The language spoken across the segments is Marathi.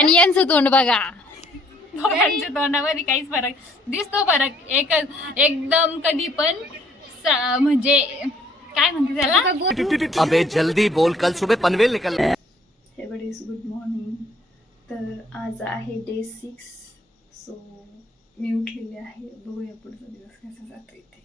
आणि यांचं तोंड बघा, दोघांच्या तोंडामध्ये काहीच फरक दिसतो. फरक एकदम कधी पण म्हणजे काय म्हणते त्याला, अबे जल्दी बोल, कल सुबह पनवेल निकल. हे बडीज गुड मॉर्निंग. तर आज आहे डे 6. सो मी उठलेली आहे. बघूया पुढचा दिवस कसा जातो इथे.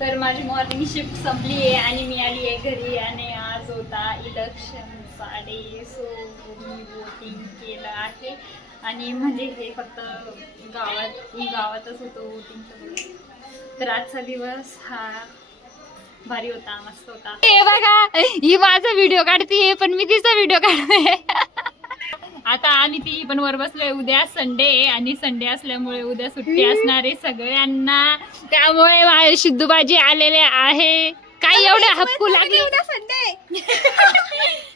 तर माझी मॉर्निंग शिफ्ट संपली आहे आणि मी आली आहे घरी. आणि आज होता इलेक्शनचा डे. सो मी वोटिंग केलं आहे. आणि म्हणजे हे फक्त गावातच होतं वोटिंगचं. तर आजचा दिवस हा भारी होता, मस्त होता. हे बघा, ही माझा व्हिडिओ काढते पण मी तिचा व्हिडिओ काढते. आता आम्ही ती पण वर बसलोय. उद्या संडे आहे आणि संडे असल्यामुळे उद्या सुट्टी असणार आहे सगळ्यांना. त्यामुळे सिद्धूबाजी आलेले आहे. काही एवढे हप्पू लागले उद्या संडे.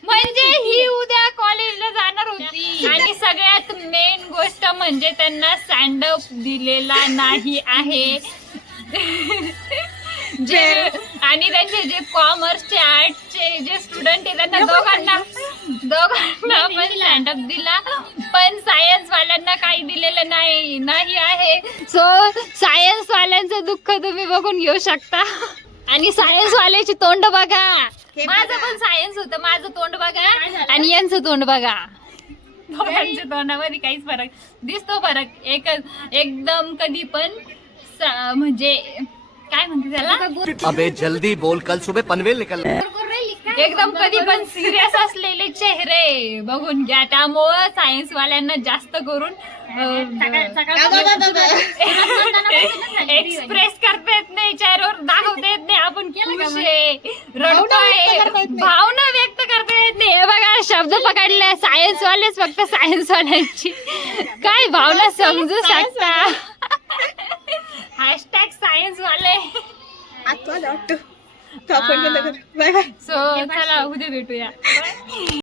म्हणजे ही उद्या कॉलेजला जाणार होती. आणि सगळ्यात मेन गोष्ट म्हणजे त्यांना सँडअप दिलेला नाही आहे. जे आणि त्यांचे जे कॉमर्सचे आर्टचे जे स्टुडंट आहे त्यांना दोघांना पण स्टँडअप दिला, पण सायन्स वाल्यांना काही दिलेलं नाही आहे. सो सायन्स वाल्यांचं दुःख तुम्ही बघून घेऊ शकता. आणि सायन्स वाल्याची तोंड बघा. माझं पण सायन्स होतं, माझं तोंड बघा आणि यांचं तोंड बघा. दोघांच्या तोंडामध्ये काहीच फरक दिसतो. फरक एकदम कधी पण म्हणजे काय म्हणते त्याला, अबे जल्दी बोल, कल सुबह पनवेल निकल. एकदम कधी पण सिरियस असलेले चेहरे बघून घ्या. त्यामुळं सायन्स वाल्यांना जास्त करून एक्सप्रेस करता येत नाही, चेहऱ्यावर दाखवता येत नाही. आपण रडतोय, भावना व्यक्त करता येत नाही. हे बघा, शब्द पकडले सायन्स वालेच, फक्त सायन्स वाल्यांची काय भावना समजू शकता. हॅशटॅग सायन्स वाले. सो चला उद्या भेटूया.